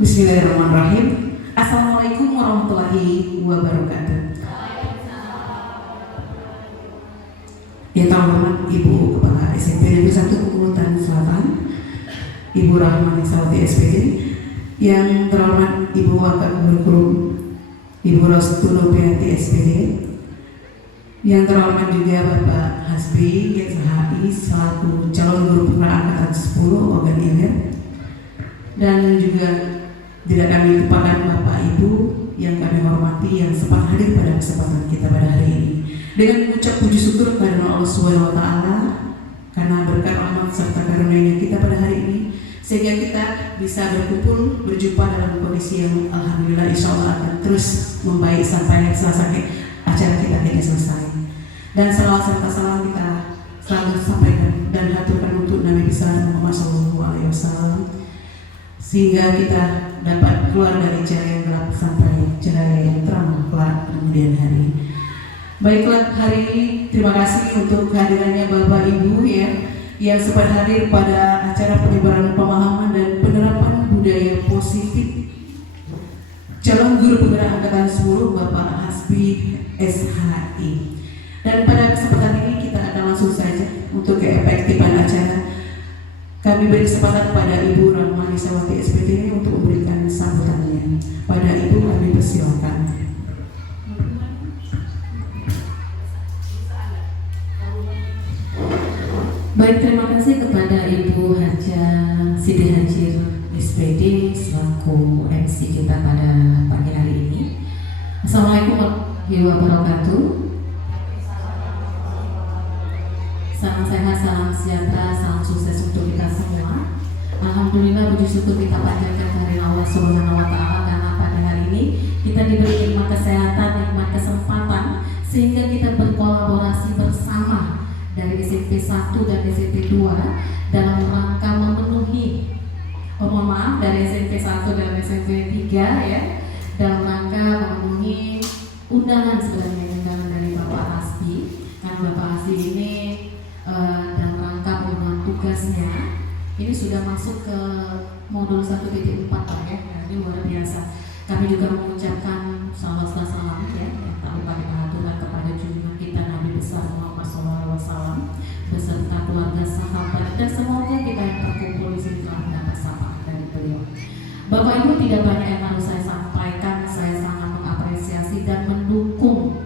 Bismillahirrahmanirrahim. Assalamualaikum warahmatullahi wabarakatuh. Yang terhormat Ibu Kepala SMP Negeri 1 Pegunungan Selatan, Ibu Rahmani Sawati SPD. Yang terhormat Ibu Wakil Guru, Ibu Rostuno PhD SPD. Yang terhormat juga Bapak Hasbi SHI selaku calon guru penggerak angkatan 10 organ ilir. Dan juga tidak kami lupakan Bapak Ibu yang kami hormati yang sempat hadir pada kesempatan kita pada hari ini. Dengan mengucap puji syukur kepada Allah Subhanahu wa taala karena berkat rahmat serta karunia-Nya kita pada hari ini sehingga kita bisa berkumpul berjumpa dalam kondisi yang alhamdulillah insyaallah akan terus membaik sampai acara kita tidak selesai. Dan salawat serta salam kita selalu sampaikan dan haturkan untuk Nabi besar Muhammad SAW sehingga kita dapat keluar dari jalan yang gelap sampai jalan yang terang kelak kemudian hari. Baiklah, hari ini terima kasih untuk kehadirannya Bapak Ibu yang sempat hadir pada acara penyebaran pemahaman dan penerapan budaya positif calon guru penggerak angkatan 10 Bapak Hasbi SHI. Dan pada kesempatan ini kita akan langsung saja untuk keefektifan acara. Kami beri kesempatan kepada Ibu Rahmani Sawati SPD untuk memberikan sambutannya. Pada Ibu kami persilakan. Baik, terima kasih kepada Ibu Haja Siti Hajir SPD selaku MC kita pada pagi hari ini. Assalamualaikum warahmatullahi wabarakatuh. Salam sehat, salam sejahtera, salam sukses untuk kita semua. Alhamdulillah, puji syukur kita panjatkan kehadirat Allah Subhanahu wa taala karena pada hari ini kita diberi nikmat kesehatan, nikmat kesempatan sehingga kita berkolaborasi bersama dari SMP 1 dan SMP 2 dalam rangka memenuhi dari SMP 1 dan SMP 3 dalam rangka memenuhi undangan sebenarnya dari Bapak Hasbi. Karena Bapak Hasbi ini dalam rangka pemenuhan tugasnya ini sudah masuk ke modul 1.4 ini luar biasa. Kami juga mengucapkan salam yang tak lupa kita haturkan kepada junjungan kita Nabi besar Muhammad SAW beserta keluarga sahabat dan semoga kita yang terkumpul di sini telah mendapat syafaat dari beliau. Bapak Ibu, tidak banyak yang harus saya sampaikan. Saya sangat mengapresiasi dan mendukung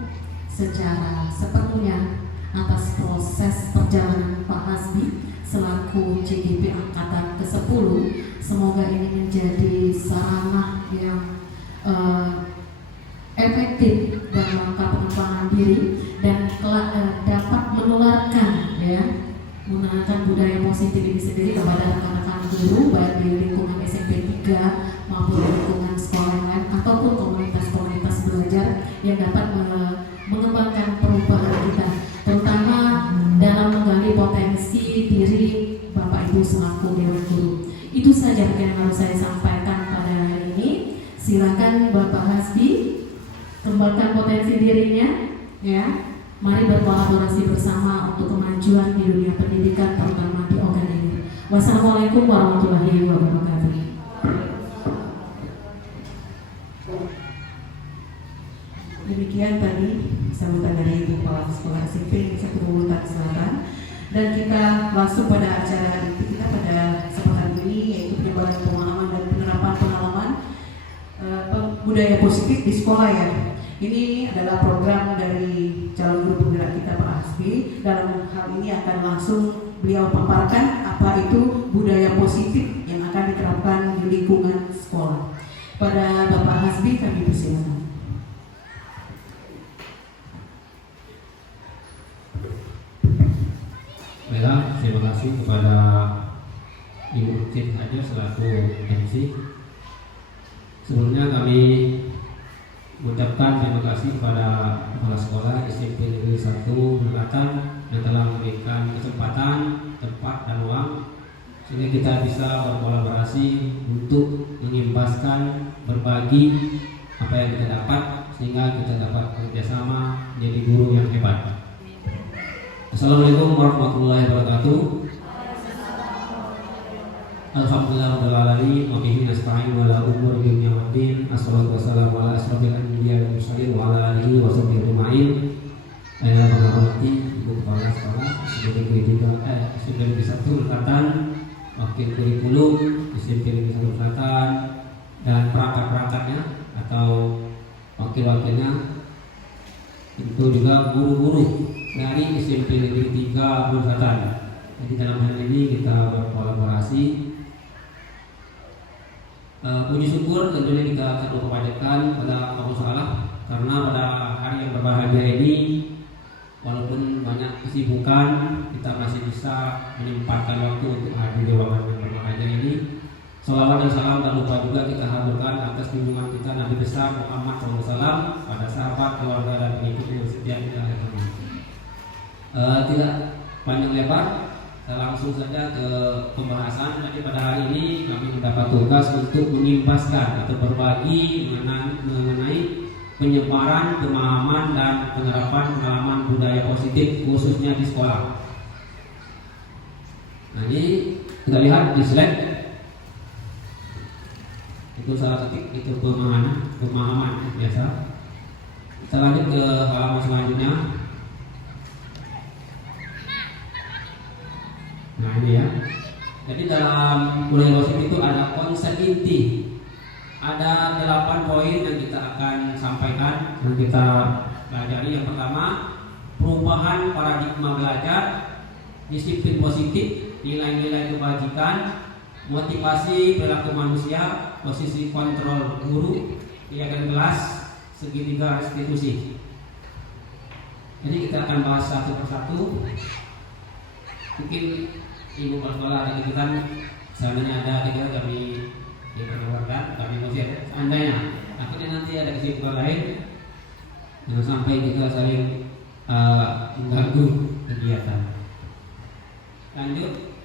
secara sepenuhnya atas proses perjalanan Pak Hasbi selaku CGP Angkatan ke-10. Semoga ini menjadi sarana yang efektif dalam rangka pengembangan diri dan dapat menularkan budaya positif ini sendiri kepada rekan-rekan guru baik di lingkungan SMP 3 maupun lingkungan sekolah yang lain ataupun komunitas-komunitas belajar yang dapat mengembangkan perubahan kita, terutama dalam menggali potensi diri Bapak Ibu selaku dewan guru. Itu saja yang harus saya sampaikan pada hari ini. Silakan Bapak Hasbi kembangkan potensi dirinya, Mari berkolaborasi bersama untuk kemajuan di dunia pendidikan, terutama di organ ini. Wassalamualaikum warahmatullahi wabarakatuh. Demikian tadi sambutan dari Ibu Kepala Sekolah SMP 1 Pegunungan Selatan. Dan kita langsung pada acara kita pada kesempatan ini, yaitu penyebaran pemahaman dan penerapan pengalaman budaya positif di sekolah Ini adalah program dari calon guru penggerak kita Pak Hasbi. Dalam hal ini akan langsung beliau paparkan apa itu budaya positif yang akan diterapkan di lingkungan sekolah. Pada Bapak Hasbi kami persilakan. Baiklah, terima kasih kepada Ibu Siti Hajir selaku MC. Sebelumnya kami mengucapkan terima kasih kepada kepala sekolah SMP Negeri 1 Bulatan yang telah memberikan kesempatan, tempat dan uang sehingga kita bisa berkolaborasi untuk mengimbaskan, berbagi apa yang kita dapat sehingga kita dapat bekerjasama menjadi guru yang hebat. Assalamualaikum warahmatullahi wabarakatuh. Alhamdulillah rabbil alamin wa bihi nasta'in wa la umur dunya waddin. Assalatu wassalamu ala asrofil anbiya wal mursalin wa ala alihi wa sahbihi ajma'in. Yang menghormati Ibu Kepala Sekolah, Sebagai Satu Lekatan, Wakil Kurikulum, SMP Satu Lekatan, dan perangkat-perangkatnya atau wakil-wakilnya, itu juga guru-guru dari SMP Negeri 3 Lekatan. Jadi dalam hal ini kita berkolaborasi. Puji syukur tentunya kita akan mengucapkan pada Allah Ta'ala, karena pada hari yang berbahagia ini, walaupun banyak kesibukan, kita masih bisa menyempatkan waktu untuk hadir di ruangan yang berbahagia ini. Salawat dan salam tak lupa juga kita haturkan atas junjungan kita Nabi besar Muhammad SAW, pada sahabat, keluarga dan pengikut yang setia di akhir zaman. Tidak panjang lebar, langsung saja ke pembahasan. Jadi pada hari ini kami mendapat tugas untuk mengimpaskan atau berbagi mengenai penyebaran pemahaman dan penerapan pengalaman budaya positif khususnya di sekolah. Nah, ini kita lihat di slide. Itu salah ketik, itu pemahaman biasa. Kita lanjut ke halaman selanjutnya. Nah ini ya. Jadi dalam budaya positif itu ada konsep inti. Ada 8 poin yang kita akan sampaikan dan kita pelajari. Yang pertama, perubahan paradigma belajar, disiplin positif, nilai-nilai kebajikan, motivasi perilaku manusia, posisi kontrol guru, piagam kelas, segitiga restitusi. Jadi kita akan bahas satu persatu. Mungkin Ibu Kepala ada kegiatan, seandainya ada kegiatan kami diperkeluarkan, kami musir. Seandainya akhirnya nanti ada kesibukan lain, jangan sampai kita saling mengganggu kegiatan. Lanjut,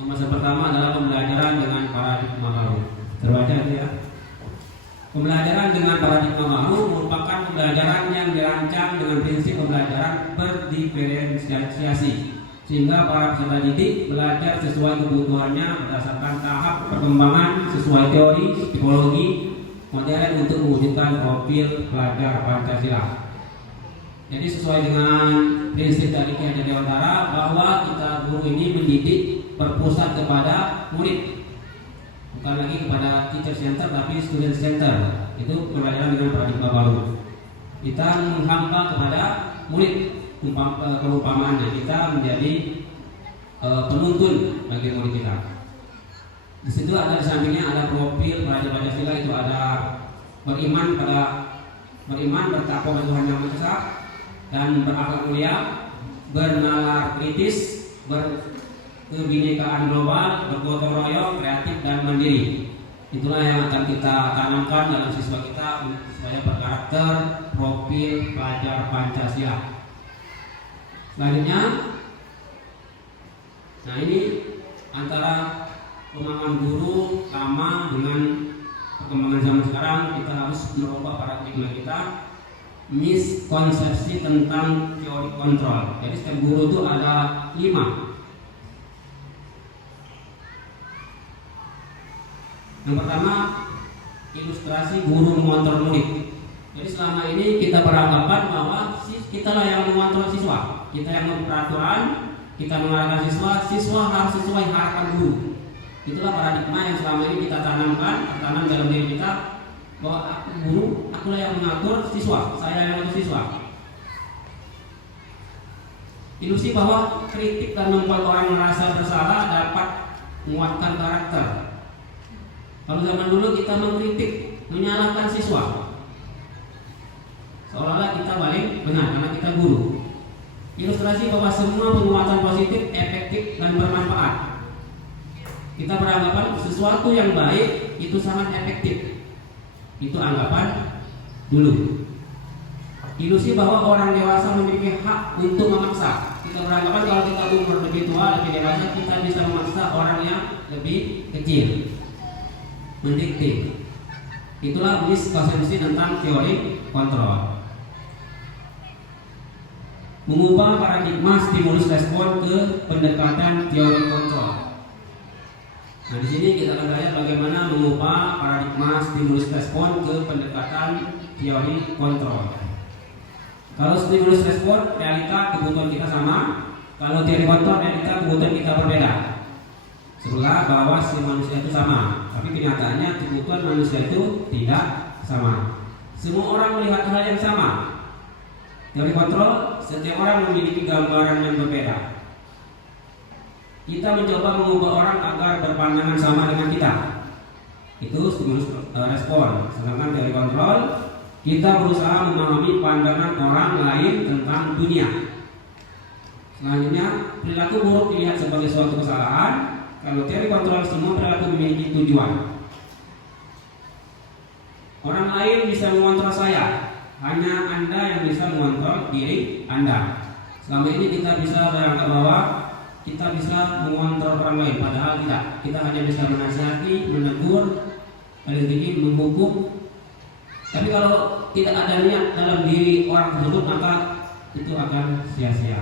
pembahasan pertama adalah pembelajaran dengan paradigma baru. Terbaca ya. Pembelajaran dengan paradigma baru merupakan pembelajaran yang dirancang dengan prinsip pembelajaran berdiferensiasi, sehingga para peserta didik belajar sesuai kebutuhannya berdasarkan tahap perkembangan sesuai teori psikologi modern untuk mewujudkan profil pelajar Pancasila. Jadi sesuai dengan prinsip dari Ki Hajar Dewantara bahwa kita guru ini mendidik berpusat kepada murid, bukan lagi kepada teacher center tapi student center. Itu pembelajaran dengan paradigma baru. Kita menghamba kepada murid. Perumpamaannya kita menjadi penuntun bagi murid kita. Di situ ada di sampingnya ada profil pelajar Pancasila, itu ada beriman bertakwa pada Tuhan Yang Maha Esa dan berakhlak mulia, bernalar kritis, berkebinekaan global, bergotong royong, kreatif dan mandiri. Itulah yang akan kita tanamkan dalam siswa kita supaya berkarakter profil pelajar Pancasila. Selanjutnya, nah ini antara pemahaman guru lama dengan perkembangan zaman sekarang, kita harus merubah paradigma kita, miskonsepsi tentang teori kontrol. Jadi setiap guru itu ada 5. Yang pertama, ilustrasi guru mengontrol murid. Jadi selama ini kita beranggapan bahwa kita lah yang mengontrol siswa. Kita yang memperaturan, kita mengarahkan siswa harus sesuai harapan guru. Itulah paradigma yang selama ini kita tanam dalam diri kita, bahwa aku guru, akulah yang mengatur siswa, saya yang mengatur siswa. Ilusi bahwa kritik dan membuat orang merasa bersalah dapat menguatkan karakter. Kalau zaman dulu kita mengkritik, menyalahkan siswa, seolah-olah kita paling benar karena kita guru. Ilustrasi bahwa semua penguatan positif efektif dan bermanfaat. Kita beranggapan sesuatu yang baik itu sangat efektif. Itu anggapan dulu. Ilusi bahwa orang dewasa memiliki hak untuk memaksa. Kita beranggapan kalau kita umur lebih tua, lebih dewasa, kita bisa memaksa orang yang lebih kecil, mendikte. Itulah miskonsepsi tentang teori kontrol. Mengubah paradigma stimulus respon ke pendekatan teori kontrol. Nah, di sini kita akan belajar bagaimana mengubah paradigma stimulus respon ke pendekatan teori kontrol. Kalau stimulus respon, realita kebutuhan kita sama. Kalau teori kontrol, realita kebutuhan kita berbeda. Sebelah bahwa si manusia itu sama, tapi kenyataannya kebutuhan manusia itu tidak sama. Semua orang melihat hal yang sama. Teori kontrol, setiap orang memiliki gambaran yang berbeda. Kita mencoba mengubah orang agar berpandangan sama dengan kita. Itu stimulus respon. Sedangkan teori kontrol, kita berusaha memahami pandangan orang lain tentang dunia. Selanjutnya, perilaku buruk dilihat sebagai suatu kesalahan. Kalau teori kontrol, semua perilaku memiliki tujuan. Orang lain bisa mengontrol saya, hanya Anda yang bisa mengontrol diri Anda. Selama ini kita bisa beranggap bahwa kita bisa mengontrol orang lain, padahal tidak. Kita hanya bisa menasihati, menegur, paling tinggi menghukum. Tapi kalau tidak ada niat dalam diri orang tersebut, maka itu akan sia-sia.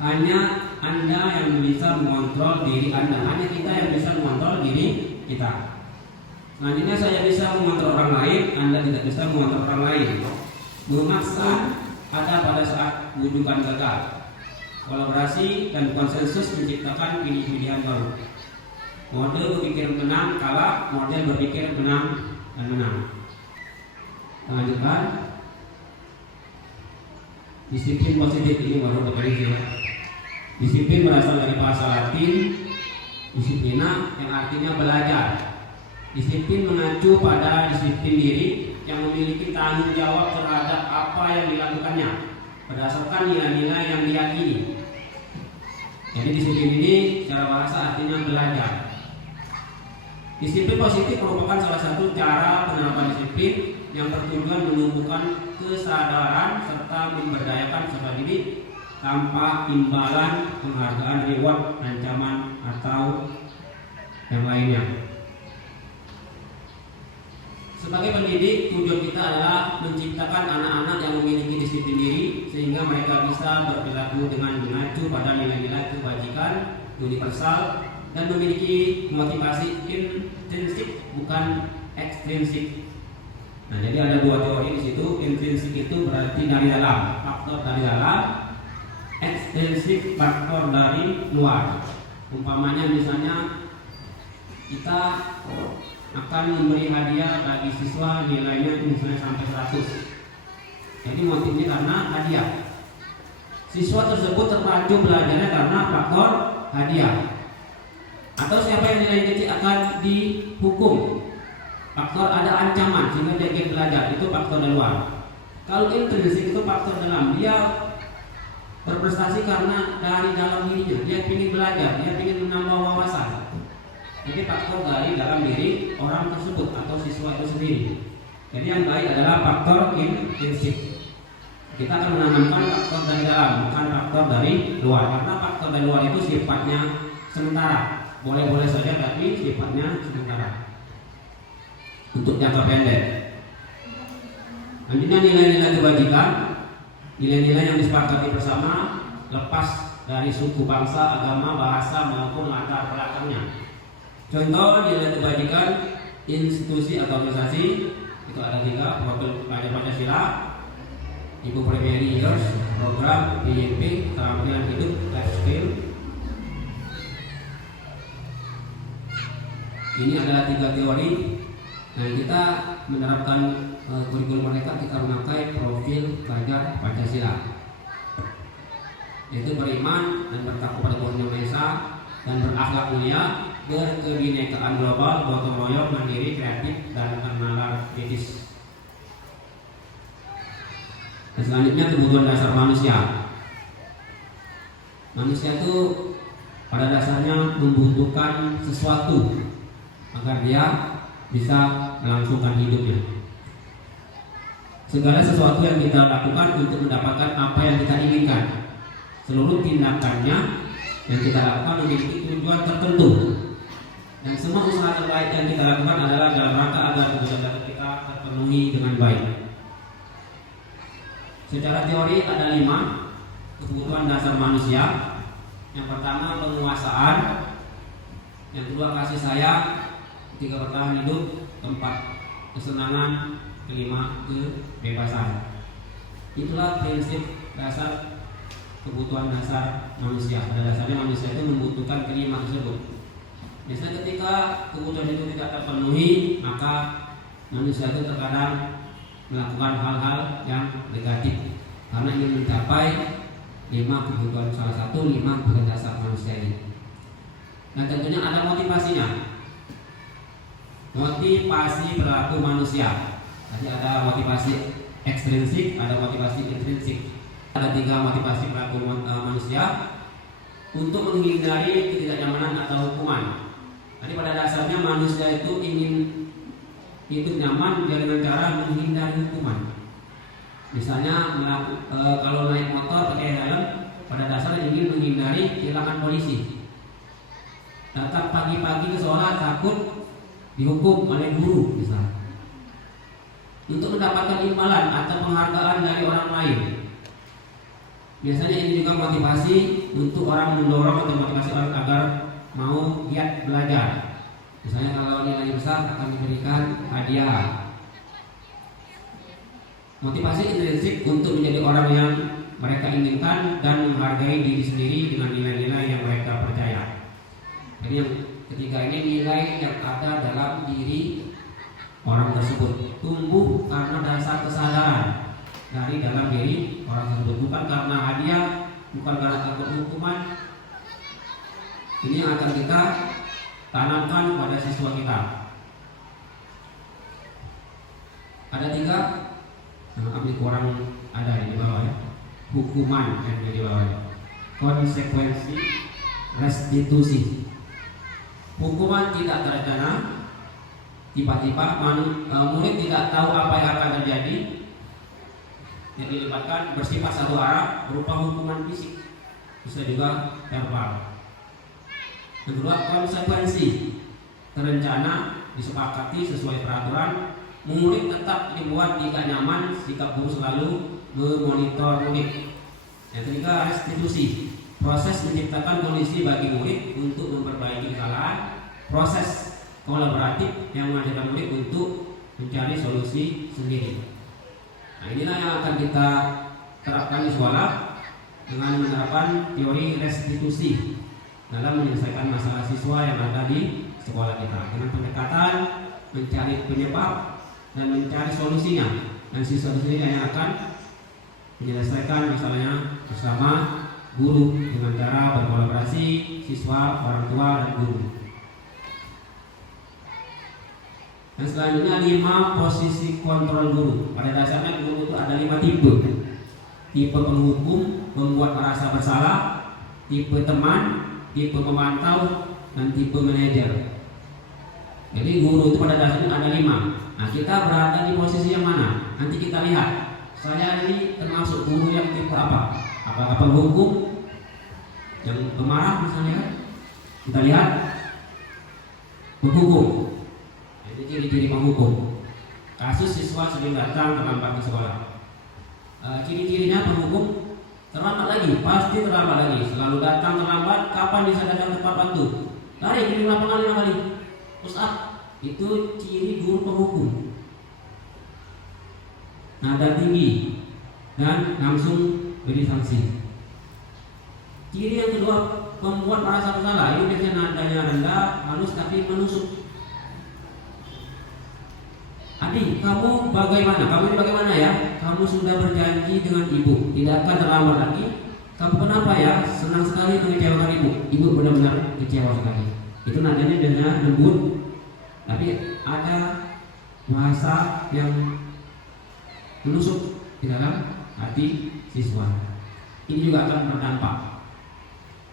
Hanya Anda yang bisa mengontrol diri Anda, hanya kita yang bisa mengontrol diri kita. Selanjutnya, saya bisa mengontrol orang lain, Anda tidak bisa mengontrol orang lain. Memaksa ada pada saat wujudan gagal. Kolaborasi dan konsensus menciptakan pilihan baru. Model berpikir menang kalah, model berpikir menang dan menang. Lanjutkan. Disiplin positif ini baru definisi. Disiplin berasal dari bahasa Latin disiplina yang artinya belajar. Disiplin mengacu pada disiplin diri yang memiliki tanggung jawab terhadap apa yang dilakukannya berdasarkan nilai-nilai yang diyakini. Jadi disiplin ini secara bahasa artinya belajar. Disiplin positif merupakan salah satu cara penerapan disiplin yang bertujuan menumbuhkan kesadaran serta memberdayakan peserta didik tanpa imbalan, penghargaan, reward, ancaman atau yang lainnya. Sebagai pendidik, tujuan kita adalah menciptakan anak-anak yang memiliki disiplin diri sehingga mereka bisa berperilaku dengan mengacu pada nilai-nilai kebajikan universal dan memiliki motivasi intrinsik bukan ekstrinsik. Nah, jadi ada dua teori di situ. Intrinsik itu berarti dari dalam, faktor dari dalam. Ekstrinsik faktor dari luar. Umpamanya misalnya kita akan memberi hadiah bagi siswa nilainya misalnya sampai 100. Jadi motifnya karena hadiah. Siswa tersebut terpacu belajarnya karena faktor hadiah. Atau siapa yang nilainya kecil akan dihukum. Faktor ada ancaman sehingga dia ingin belajar, itu faktor dari luar. Kalau intrinsik itu faktor dalam, dia berprestasi karena dari dalam dirinya, dia ingin belajar, dia ingin menambah wawasan. Jadi faktor dari dalam diri orang tersebut atau siswa itu sendiri. Jadi yang baik adalah faktor intrinsik. Kita akan menanamkan faktor dari dalam, bukan faktor dari luar. Karena faktor dari luar itu sifatnya sementara, boleh-boleh saja tapi sifatnya sementara untuk jangka pendek. Selanjutnya nilai-nilai kebajikan, nilai-nilai yang disepakati bersama lepas dari suku, bangsa, agama, bahasa maupun latar belakangnya. Contoh nilai kebajikan institusi atau organisasi itu ada 3: profil pelajar Pancasila, Ibu Primary Years, program PYP, keterampilan hidup, life skill. Ini adalah 3 teori. Nah, kita menerapkan kurikulum mereka, kita memakai profil pelajar Pancasila, yaitu beriman dan bertakwa pada Tuhan Yang Maha Esa dan berakhlak mulia, berkebinekaan global, gotong royong, mandiri, kreatif, dan nalar kritis. Dan selanjutnya kebutuhan dasar manusia. Manusia itu pada dasarnya membutuhkan sesuatu agar dia bisa melangsungkan hidupnya. Segala sesuatu yang kita lakukan untuk mendapatkan apa yang kita inginkan. Seluruh tindakannya yang kita lakukan memiliki tujuan tertentu. Dan semua usaha terbaik yang kita lakukan adalah dalam rangka agar kebutuhan dasar kita terpenuhi dengan baik. Secara teori ada 5 kebutuhan dasar manusia. Yang pertama penguasaan, Yang kedua kasih sayang, ketiga bertahan hidup, keempat kesenangan, kelima kebebasan. Itulah prinsip dasar kebutuhan dasar manusia. Pada dasarnya manusia itu membutuhkan kelima tersebut. Biasanya ketika kebutuhan itu tidak terpenuhi, maka manusia itu terkadang melakukan hal-hal yang negatif karena ingin mencapai 5 kebutuhan, salah satu 5 kebutuhan dasar manusia ini. Dan tentunya ada motivasinya. Motivasi perilaku manusia. Jadi ada motivasi ekstrinsik, ada motivasi intrinsik. Ada 3 motivasi perilaku manusia untuk menghindari ketidaknyamanan atau hukuman. Jadi pada dasarnya manusia itu ingin hidup nyaman dengan cara menghindari hukuman. Misalnya kalau naik motor pakai helm, pada dasarnya ingin menghindari tilangan polisi. Datang pagi-pagi ke sekolah takut dihukum oleh guru misalnya. Untuk mendapatkan imbalan atau penghargaan dari orang lain. Biasanya ini juga motivasi untuk orang mendorong atau motivasi orang agar mau giat belajar. Misalnya kalau nilai besar akan diberikan hadiah. Motivasi intrinsik untuk menjadi orang yang mereka inginkan dan menghargai diri sendiri dengan nilai-nilai yang mereka percaya. Jadi yang ketiga ini nilai yang ada dalam diri orang tersebut tumbuh karena dasar kesadaran dari dalam diri orang tersebut, bukan karena hadiah, bukan karena takut hukuman. Ini yang akan kita tanamkan pada siswa kita. Ada 3, ambil kurang ada di bawah ya. Hukuman yang di bawah ya. Konsekuensi, restitusi. Hukuman tidak terencana, tiba-tiba murid tidak tahu apa yang akan terjadi. Yang dilibatkan bersifat satu arah berupa hukuman fisik, bisa juga verbal. Yang kedua, konsekuensi terencana, disepakati sesuai peraturan. Murid tetap dibuat tidak nyaman jika guru selalu memonitor murid. Yang ketiga, restitusi, proses menciptakan kondisi bagi murid untuk memperbaiki kesalahan. Proses kolaboratif yang mengajarkan murid untuk mencari solusi sendiri. Nah, inilah yang akan kita terapkan di sekolah dengan menerapkan teori restitusi dalam menyelesaikan masalah siswa yang ada di sekolah kita dengan pendekatan mencari penyebab dan mencari solusinya, dan siswa sendiri yang akan menyelesaikan masalahnya bersama guru dengan cara berkolaborasi siswa, orang tua, dan guru. Dan selanjutnya 5 posisi kontrol guru. Pada dasarnya guru itu ada 5 tipe. Tipe penghukum, membuat merasa bersalah, tipe teman, tipe pemantau, dan tipe manajer. Jadi guru itu pada dasarnya ada 5. Nah, kita berada di posisi yang mana? Nanti kita lihat. Saya ini termasuk guru yang tipe apa? Apakah penghukum, yang pemarah misalnya? Kita lihat penghukum. Ini ciri-ciri penghukum. Kasus siswa sering datang terlambat ke sekolah. Ciri-cirinya penghukum terlambat lagi, pasti terlambat lagi. Selalu datang terlambat. Kapan bisa datang tepat waktu? Lari di lapangan 5 kali. Push up. Itu ciri guru penghukum. Nada tinggi dan langsung beri sanksi. Ciri yang kedua, membuat merasa bersalah. Ini biasanya nadanya rendah, halus tapi menusuk. Adik, kamu bagaimana? Kamu ini bagaimana ya? Kamu sudah berjanji dengan ibu tidak akan terlambat lagi. Kamu kenapa ya? Senang sekali mengecewakan ibu. Ibu benar-benar kecewa sekali. Itu nadanya dengan lembut, tapi ada bahasa yang menusuk di dalam hati siswa. Ini juga akan berdampak.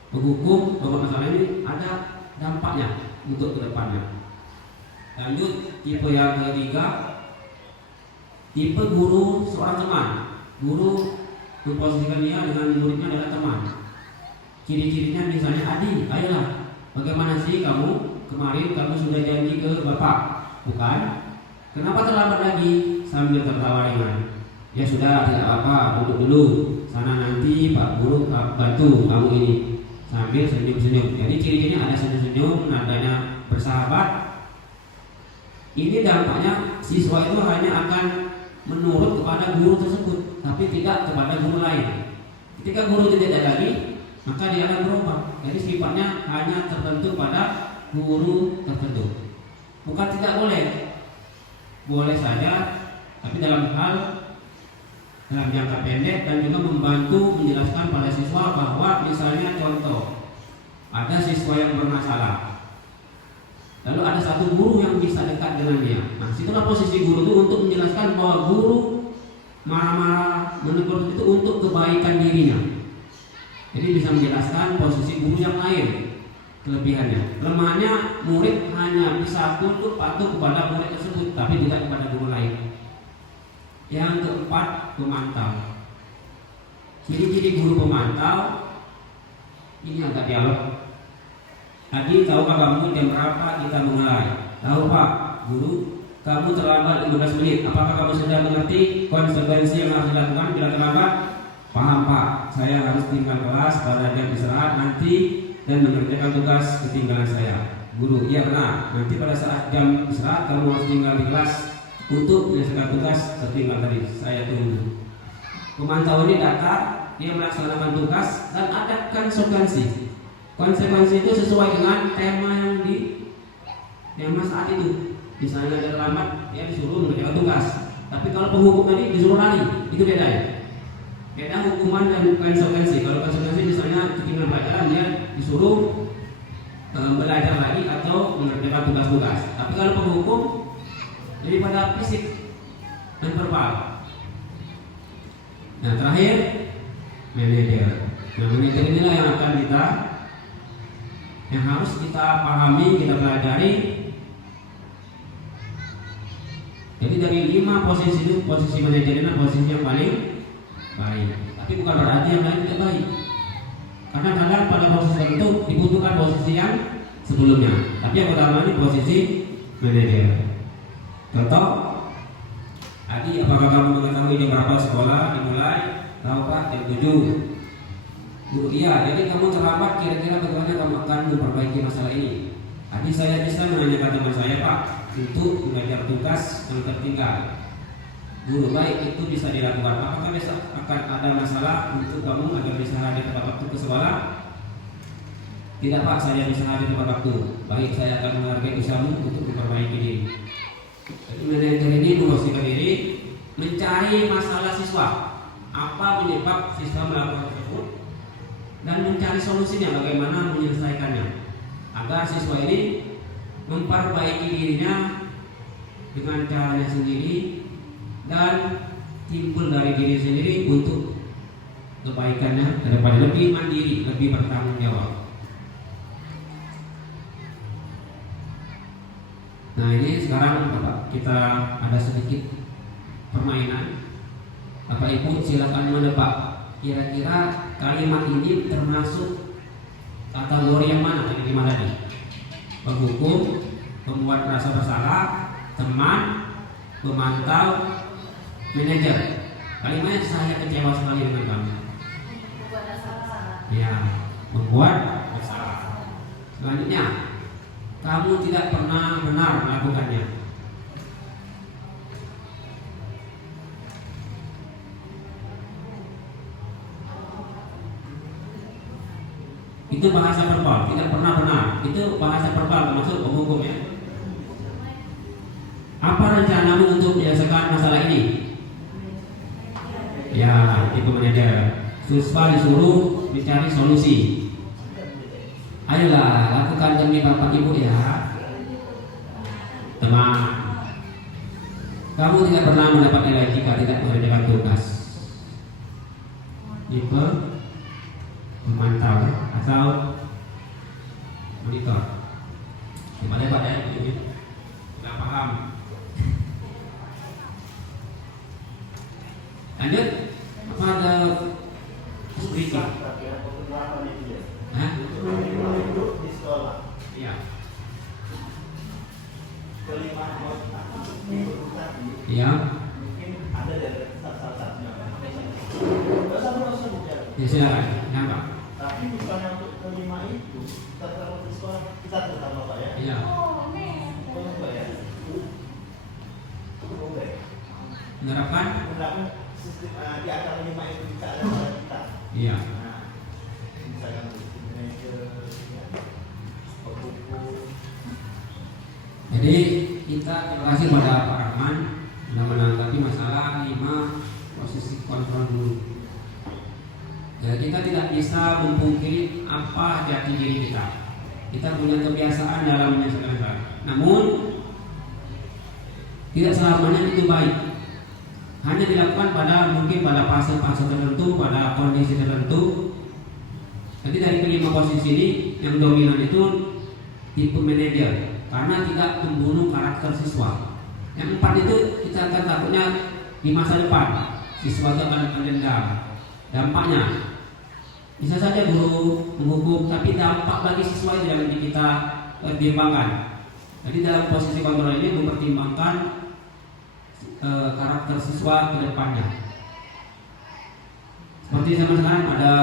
Penghukum bahwa masalah ini ada dampaknya untuk kedepannya. Lanjut, tipe yang ketiga, tipe guru seorang teman. Guru memposisikan dia dengan muridnya adalah teman. Ciri-cirinya misalnya, adik, ayolah, bagaimana sih kamu? Kemarin kamu sudah janji ke bapak, bukan? Kenapa terlambat lagi? Sambil tertawa ringan. Ya sudah, tidak apa-apa, duduk dulu. Sana nanti Pak Guru bantu kamu ini. sambil senyum-senyum. Jadi ciri-cirinya ada senyum-senyum, nadanya bersahabat. Ini dampaknya siswa itu hanya akan menurut kepada guru tersebut, tapi tidak kepada guru lain. Ketika guru itu tidak lagi, maka dia akan berubah. Jadi sifatnya hanya tertentu pada guru tertentu. Bukan tidak boleh, boleh saja, tapi dalam jangka pendek dan juga membantu menjelaskan pada siswa bahwa misalnya contoh ada siswa yang bermasalah, lalu ada satu guru yang bisa dekat dengan dia. Nah, situlah posisi guru itu untuk menjelaskan bahwa guru marah-marah menegur itu untuk kebaikan dirinya. Jadi bisa menjelaskan posisi guru yang lain, kelebihannya. Lemahnya murid hanya bisa tunduk patuh kepada murid tersebut, tapi tidak kepada guru lain. Yang keempat, pemantau. Ciri-ciri guru pemantau ini agak dialog. Tadi tahukah kamu jam berapa kita mulai? Tahu Pak, guru, kamu terlambat 15 menit. Apakah kamu sudah mengerti konsekuensi yang harus dilakukan bila terlambat? Paham Pak, saya harus tinggal kelas pada jam istirahat nanti dan mengerjakan tugas ketinggalan saya. Guru, iya benar. Nanti pada saat jam istirahat kamu harus tinggal di kelas untuk menyelesaikan tugas tertinggal tadi. Saya tunggu. Pemantau ini datang, dia melaksanakan tugas dan ada konsekuensi. Konsekuensi itu sesuai dengan tema yang saat itu. Misalnya dia terlambat, dia disuruh mengerjakan tugas. Tapi kalau penghukum tadi disuruh lari, itu beda ya. Beda hukuman dan konsekuensi. Kalau konsekuensi misalnya ketinggalan pelajaran, dia disuruh belajar lagi atau mengerjakan tugas-tugas. Tapi kalau penghukum daripada fisik dan verbal. Nah terakhir manajer. Nah manajer inilah yang harus kita pahami, kita pelajari. Jadi dari 5 posisi itu, posisi manajer ini posisi yang paling baik. Tapi bukan berarti yang lain tidak baik. Karena kadang pada posisi tertentu dibutuhkan posisi yang sebelumnya. Tapi yang utama ini posisi manajer. Contoh, tadi apakah kamu mengetahui jam berapa sekolah dimulai? Tahu Pak, jam 7. Guru, iya. Jadi kamu terlambat, kira-kira bagaimana kamu akan memperbaiki masalah ini? Tadi saya bisa menanyakan teman saya Pak untuk mengajar tugas yang tertinggal. Guru, baik, itu bisa dilakukan. Apakah besok akan ada masalah untuk kamu agar bisa hadir tepat waktu ke sekolah? Tidak Pak, saya bisa hadir tepat waktu. Baik, saya akan menghargai usahamu untuk memperbaiki diri. Jadi manajer ini memposisikan diri mencari masalah siswa, apa penyebab siswa melakukan tersebut, dan mencari solusinya bagaimana menyelesaikannya, agar siswa ini memperbaiki dirinya dengan caranya sendiri dan timbul dari diri sendiri untuk kebaikannya ke depan, lebih mandiri, lebih bertanggung jawab. Nah ini sekarang Bapak, kita ada sedikit permainan. Bapak Ibu silakan menebak kira-kira kalimat ini termasuk kategori yang mana dari 5 tadi? Penghukum, pembuat merasa bersalah, teman, pemantau, manajer. Kalimatnya saya kecewa sekali dengan kamu. Ya, membuat bersalah. Selanjutnya, kamu tidak pernah benar melakukannya. Itu bahasa verbal, tidak pernah benar. Itu bahasa verbal termasuk penghukum ya. Apa rencanamu untuk menyelesaikan masalah ini? Ya, itu manajer. Siswa disuruh mencari solusi. Ayolah, lakukan demi Bapak Ibu ya. Teman, kamu tidak pernah mendapat nilai jika tidak mengerjakan tugas. Tipe memantau atau monitor. Gimana Pak ya? Ini sudah paham. Lanjut. Apa ada berikut? Hah? Di sekolah. Iya. Kelima Iya. mungkin ada dari salah satunya. Ya silakan. Kenapa? Tapi bukan untuk kelima Kita terlalu di sekolah, kita terutama Pak ya. Iya. Boleh Pak ya. Boleh. Menerapkan? Menerapkan sistem di antara 5 itu bisa ada pada kita. Iya. Nah, misalkan sistem manajer, ya, buku. Jadi kita terima kasih pada Pak Rahman sudah menanggapi masalah 5 posisi kontrol dulu. Ya, kita tidak bisa memungkiri apa jati diri kita. Kita punya kebiasaan dalam menyelesaikan masalah. Namun tidak selamanya itu baik. Hanya dilakukan mungkin pada fase-fase tertentu, pada kondisi tertentu. Jadi dari kelima posisi ini yang dominan itu tipe manajer karena tidak membunuh karakter siswa. Yang 4 itu kita akan takutnya di masa depan siswa itu akan mendendam. Dampaknya bisa saja guru menghukum, tapi dampak bagi siswa itu yang kita pertimbangkan. Jadi dalam posisi kontrol ini mempertimbangkan karakter siswa ke depannya. Seperti zaman sekarang ada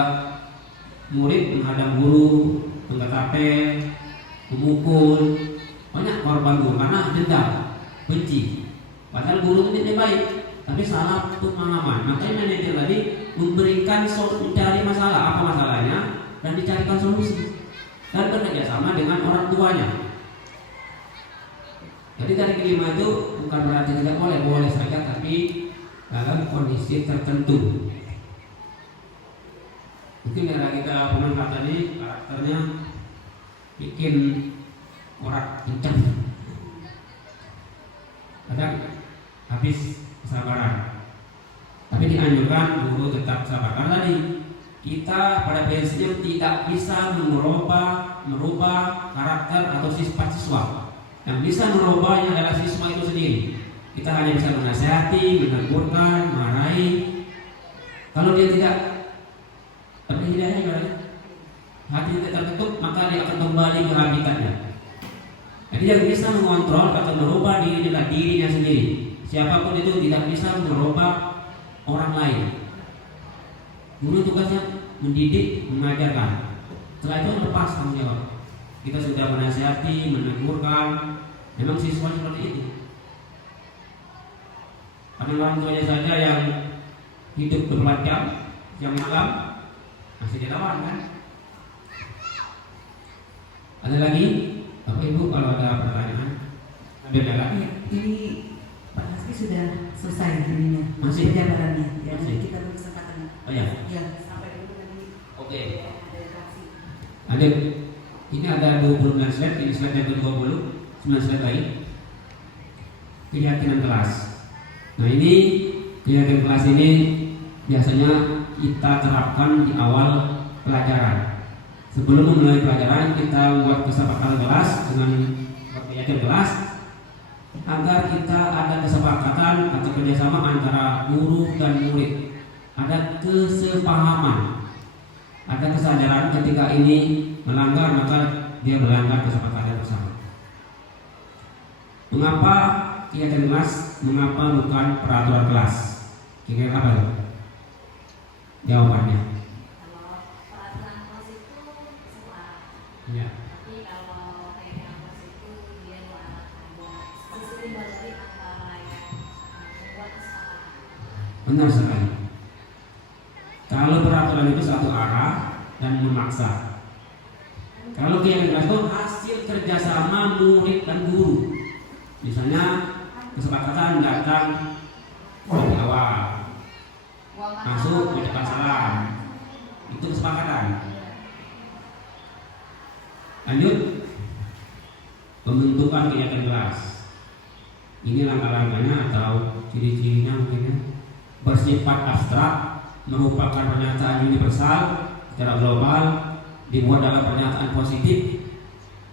murid menghadap guru, mengetapel, memukul, banyak korban guru karena dendam, benci. Padahal guru itu tidak baik, tapi salah pemahaman. Makanya manajer tadi memberikan mencari masalah, apa masalahnya, dan dicarikan solusi dan bekerja sama dengan orang tuanya. Jadi dari kelima itu bukan berarti tidak boleh saja, tapi dalam kondisi tertentu. Mungkin karena kita pemanfaat tadi karakternya bikin orang kencang, kadang habis kesabaran. Tapi dianjurkan guru tetap sabar. Karena tadi kita pada prinsipnya tidak bisa merubah karakter atau sifat siswa. Yang bisa merubahnya adalah siswa itu sendiri. Kita hanya bisa menasihati, menegurkan, marahi. Kalau dia tidak hidayahnya gimana? Hati tidak tertutup, maka dia akan kembali ke habitatnya. Jadi yang bisa mengontrol atau merubah dirinya adalah dirinya sendiri. Siapapun itu tidak bisa merubah orang lain. Guru tugasnya mendidik, mengajarkan. Setelah itu lepas tanggung jawab. Kita sudah menasihati, menegurkan. Memang siswa seperti itu. Karena orang tuanya saja yang hidup 24 jam, siang malam masih dilawan kan? Ada lagi? Bapak Ibu kalau ada pertanyaan, ada lagi? Ini Pak Hasbi sudah selesai ininya, Masih? penjabarannya. Ya, Masih? kita beri kesempatan. Oh ya. Ya, sampai dulu nanti. Oke. Ada reaksi. Ada. Ini ada 29 slide, ini slide yang ke-20, 9 slide lagi. Keyakinan kelas. Nah ini keyakinan kelas ini biasanya kita terapkan di awal pelajaran. Sebelum memulai pelajaran kita buat kesepakatan kelas dengan keyakinan kelas agar kita ada kesepakatan atau kerjasama antara guru dan murid. Ada kesepahaman, ada kesadaran ketika ini melanggar maka dia melanggar kesepakatan bersama. Mengapa keyakinan kelas? Mengapa bukan peraturan kelas? Kira-kira apa itu? Jawabannya. Kalau peraturan kelas itu semua, Ya. tapi kalau keyakinan kelas itu dia ada sistem balik antara yang membuat kesalahan. Benar sekali. Kalau peraturan itu satu arah dan memaksa. Kalau keyakinan kelas itu hasil kerjasama murid dan guru. Misalnya kesepakatan datang dari awal, masuk ucapan salam, itu kesepakatan. Lanjut, pembentukan keyakinan kelas. Ini langkah-langkahnya atau ciri-cirinya mungkin ya. Bersifat abstrak, merupakan pernyataan universal secara global, dibuat dalam pernyataan positif.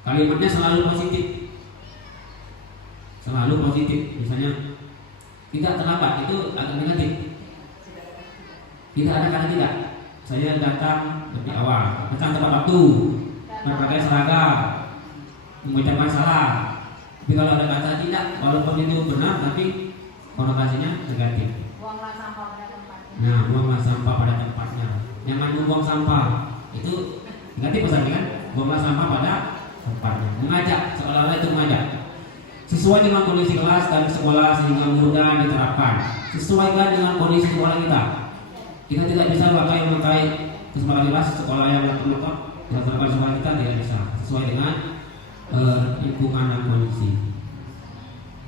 Kalimatnya selalu positif. Selalu positif. Misalnya tidak terlambat, itu agak negatif. Tidak ada kata tidak. Saya datang lebih awal, datang tepat waktu, berpakaian seragam, mengucapkan salam. Tapi kalau ada kata tidak, walaupun itu benar, tapi konotasinya negatif. Buanglah sampah pada tempatnya. Nah, buanglah sampah pada tempatnya. Jangan membuang sampah. Itu negatif pesannya kan? buanglah sampah pada tempatnya. Mengajak, seolah-olah itu mengajak. Sesuai dengan kondisi kelas dan sekolah sehingga mudah diterapkan. Sesuaikan dengan kondisi sekolah kita. Kita tidak bisa pakai kesempatan kelas sekolah yang lengkap berdasarkan sekolah kita tidak bisa. Sesuai dengan lingkungan dan kondisi.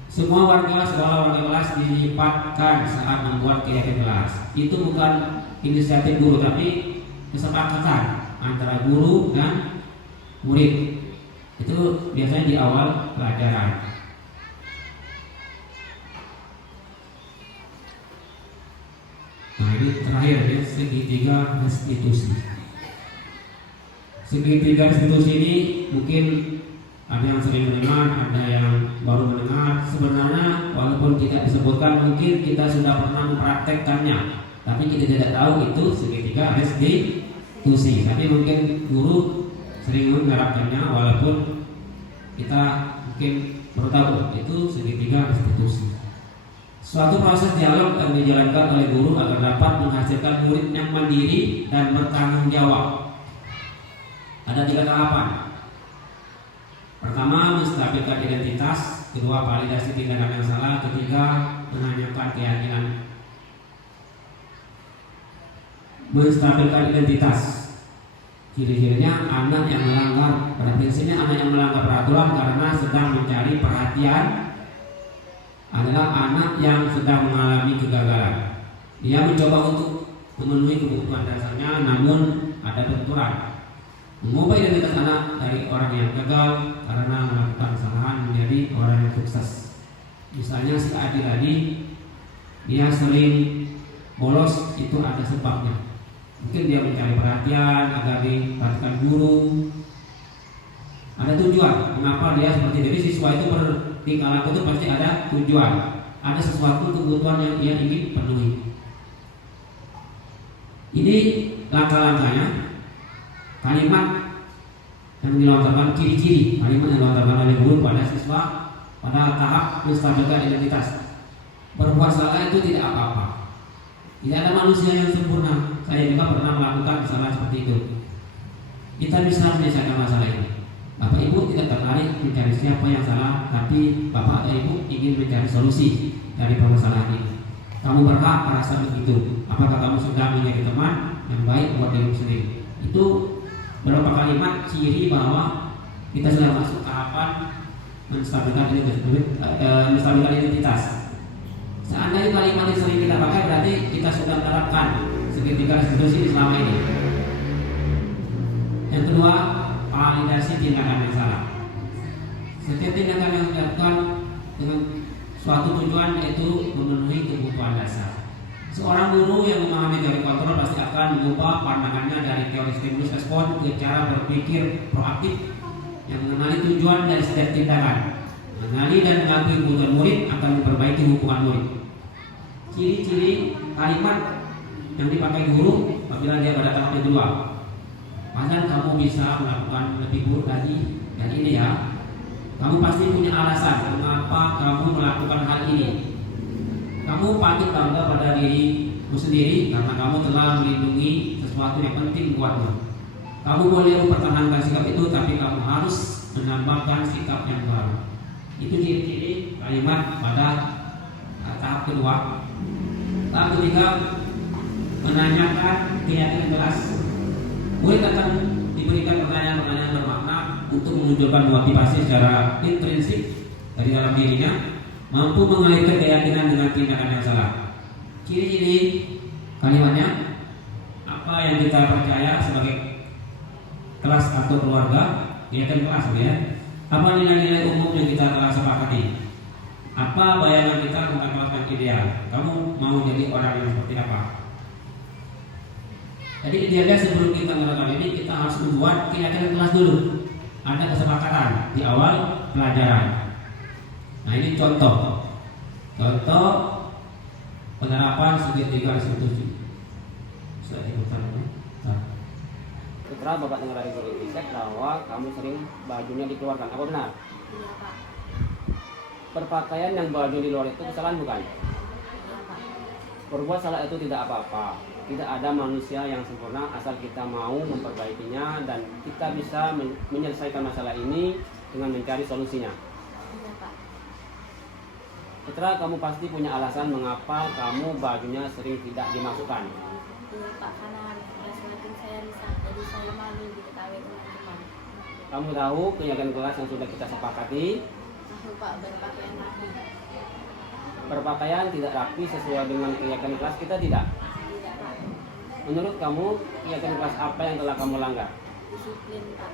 Semua warga sekolah warga kelas dilibatkan saat membuat kegiatan kelas. Itu bukan inisiatif guru tapi kesepakatan antara guru dan murid. Itu biasanya di awal pelajaran. Nah ini terakhir ya, segitiga restitusi. Segitiga restitusi ini mungkin ada yang sering mendengar, ada yang baru mendengar. Sebenarnya walaupun tidak disebutkan, mungkin kita sudah pernah mempraktekkannya, tapi kita tidak tahu itu segitiga restitusi. Tapi mungkin guru sering menerapkannya, walaupun kita mungkin baru tahu itu segitiga restitusi. Suatu proses dialog yang dijalankan oleh guru agar dapat menghasilkan murid yang mandiri dan bertanggung jawab. Ada 3 tahapan. Pertama, menstabilkan identitas. Kedua, validasi tindakan yang salah. Ketiga, menanyakan keyakinan. Menstabilkan identitas. Ciri-cirinya anak yang melanggar, pada prinsipnya anak yang melanggar peraturan karena sedang mencari perhatian adalah anak yang sedang mengalami kegagalan. Dia mencoba untuk memenuhi kebutuhan dasarnya, namun ada benturan. Mengubah identitas anak dari orang yang gagal karena melakukan kesalahan menjadi orang yang sukses. Misalnya si Adi tadi, dia sering bolos, itu ada sebabnya. Mungkin dia mencari perhatian agar diperhatikan guru. Ada tujuan mengapa dia seperti itu. Jadi siswa itu bertingkah laku itu pasti ada tujuan. Ada sesuatu kebutuhan yang dia ingin penuhi. Ini langkah-langkahnya. Kalimat yang dilontarkan, ciri-ciri kalimat yang dilontarkan oleh guru pada siswa pada tahap menstabilkan identitas. Berbuat salah itu tidak apa-apa. Tidak ada manusia yang sempurna. Saya juga pernah melakukan kesalahan seperti itu. Kita bisa menyelesaikan masalah ini. Bapak Ibu tidak tertarik mencari siapa yang salah, tapi Bapak atau Ibu ingin mencari solusi dari permasalahan ini. Kamu berhak merasa begitu. Apakah kamu sudah menjadi teman yang baik buat dirimu sendiri? Itu beberapa kalimat ciri bahwa kita sudah masuk tahapan menstabilkan identitas. Seandainya kalimat yang sering kita pakai, berarti kita sudah menerapkan segitiga restitusi selama ini. Yang kedua, validasi tindakan yang salah. Setiap tindakan yang dilakukan dengan suatu tujuan, yaitu memenuhi kebutuhan dasar. Seorang guru yang memahami teori kontrol pasti akan mengubah pandangannya dari teori stimulus respon ke cara berpikir proaktif yang mengenali tujuan dari setiap tindakan, mengenali dan mengakui kebutuhan murid akan memperbaiki hubungan murid. Ciri-ciri kalimat yang dipakai guru apabila dia pada tahap yang kedua. Padahal kamu bisa melakukan lebih buruk lagi, dan ini ya, kamu pasti punya alasan mengapa kamu melakukan hal ini. Kamu patut bangga pada dirimu sendiri karena kamu telah melindungi sesuatu yang penting buatmu. Kamu boleh mempertahankan sikap itu, tapi kamu harus menambahkan sikap yang baru. Itu ciri-ciri kalimat pada tahap kedua. Tahap ketiga, menanyakan keyakinan kelas. Murid akan diberikan pertanyaan-pertanyaan bermakna untuk menunjukkan motivasi secara intrinsik dari dalam dirinya, mampu mengaitkan keyakinan dengan tindakan yang salah. Ciri-ciri kalimatnya, apa yang kita percaya sebagai kelas atau keluarga, keyakinan kelas ya. Apa nilai-nilai umum yang kita telah sepakati? Apa bayangan kita tentang kelas yang ideal? Kamu mau jadi orang yang seperti apa? Jadi idealnya sebelum kita melakukan ini, kita harus membuat keyakinan kelas dulu. Ada kesepakatan di awal pelajaran. Nah ini contoh penerapan segitiga restitusi. Sudah diputar. Putra Bapak dengar dari guru Isek bahwa kamu sering bajunya dikeluarkan. Apa benar? Iya Pak. Berpakaian yang baju di luar itu kesalahan bukan? Iya Pak. Berbuat salah itu tidak apa-apa. Tidak ada manusia yang sempurna asal kita mau memperbaikinya dan kita bisa menyelesaikan masalah ini dengan mencari solusinya. Iya Pak. Putra, kamu pasti punya alasan mengapa kamu bajunya sering tidak dimasukkan. Iya Pak, karena semakin saya risau, jadi saya malu diketahui teman-teman. Kamu tahu kegiatan kelas yang sudah kita sepakati? Tahu Pak, berpakaian rapi. Berpakaian tidak rapi sesuai dengan kegiatan kelas kita tidak? Tidak Pak. Menurut kamu kegiatan kelas apa yang telah kamu langgar? Disiplin Pak.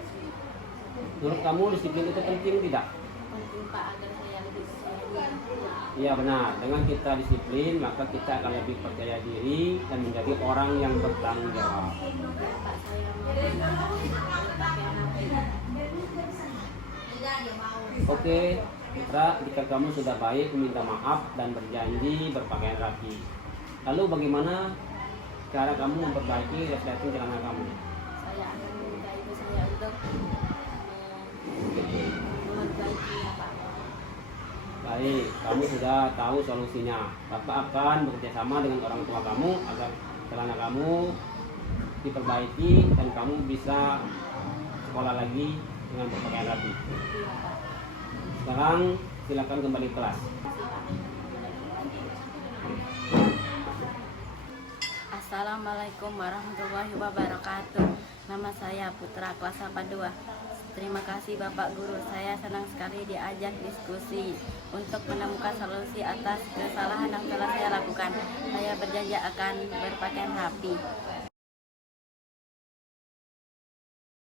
Menurut kamu disiplin itu penting tidak? Penting Pak agar saya lebih percaya diri. Iya benar, dengan kita disiplin maka kita akan lebih percaya diri dan menjadi orang yang bertanggung jawab. Pak, saya mau berpakaian rapi. Oke, Putra, jika kamu sudah baik meminta maaf dan berjanji berpakaian rapi. Lalu bagaimana cara kamu memperbaiki resleting celana kamu? Saya akan meminta ibu saya untuk memperbaikinya Pak. Baik, kamu sudah tahu solusinya. Bapak akan bekerja sama dengan orang tua kamu agar celana kamu diperbaiki dan kamu bisa sekolah lagi dengan berpakaian rapi. Iya Pak. Sekarang silakan kembali ke kelas. Assalamualaikum warahmatullahi wabarakatuh. Nama saya Putra kelas 82. Terima kasih Bapak Guru. Saya senang sekali diajak diskusi untuk menemukan solusi atas kesalahan yang telah saya lakukan. Saya berjanji akan berpakaian rapi.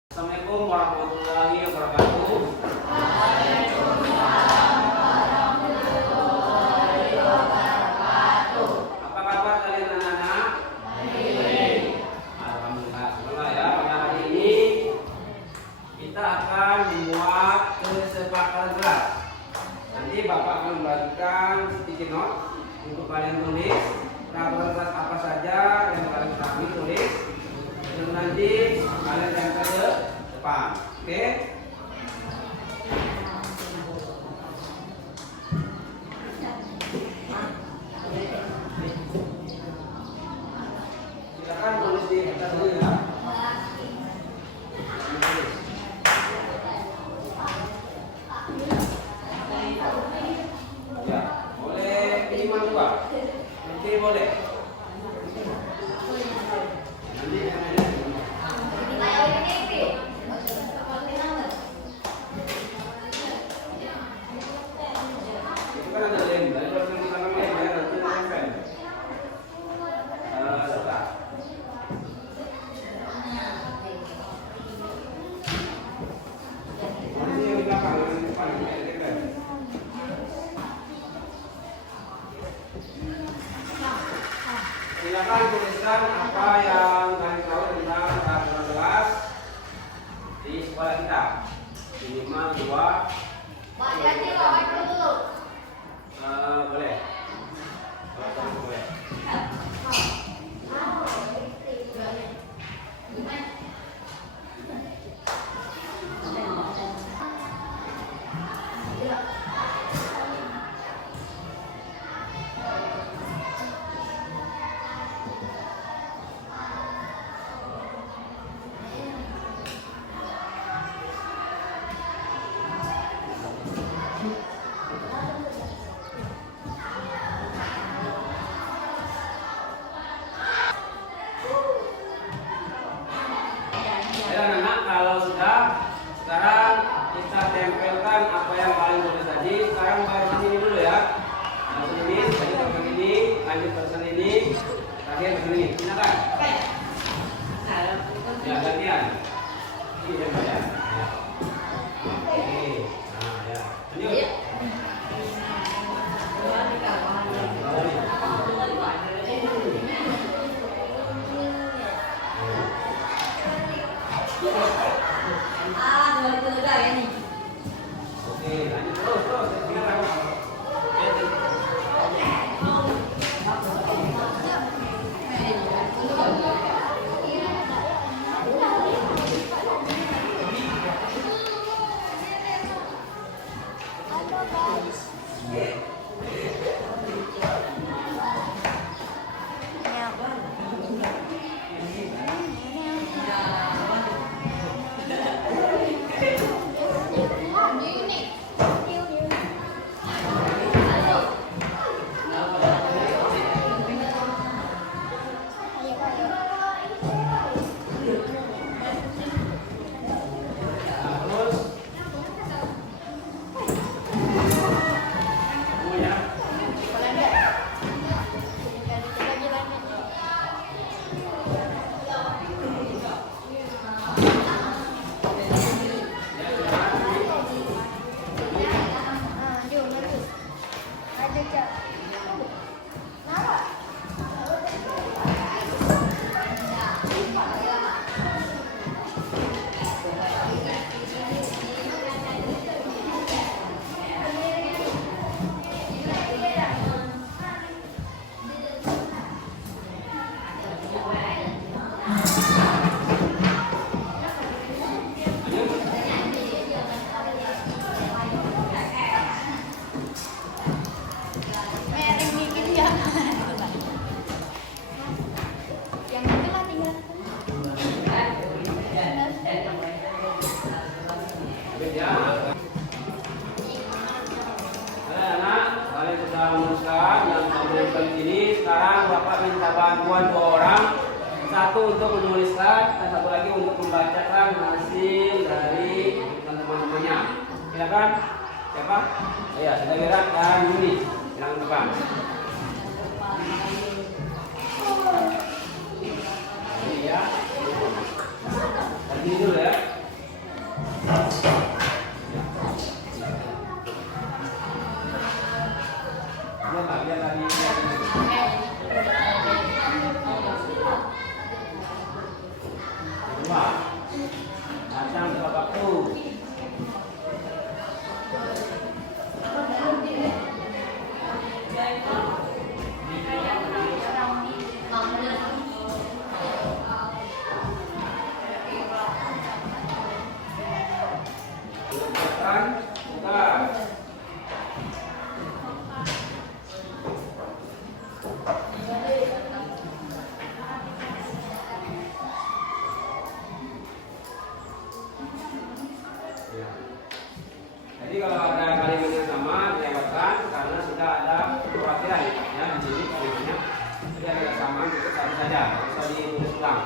Assalamualaikum warahmatullahi wabarakatuh. Apa kabar kalian anak-anak? Alhamdulillah. Semoga ya pada hari ini kita akan membuat kesepakatan kelas. Nanti Bapak akan membagikan sticky note untuk kalian tulis peraturan kelas apa saja yang kalian ketahui tulis. Dan nanti kalian tempel ke depan. Oke? Silakan tulis di kertas dulu ya. Ya, boleh minimal 2. Nanti boleh. Nanti itu kan ada lem, dari kalau nanti tanam lem ya, nanti nempel. Letak. Nanti yang di belakang, yang di depan, yang nempel. satu untuk menuliskan dan satu lagi untuk membacakan hasil dari teman-temannya. Silakan. Siapa? Ya, sudah berak dan Yuni. Silakan depan. Iya. Lagi dulu ya. Biar tadi. Dua. Datang ke waktu. Jadi kalau ada kalimat yang sama dilewatkan karena sudah ada perwakilan ya di sini kalimatnya. Jadi ada kesamaan itu satu saja, bisa ditulis ulang.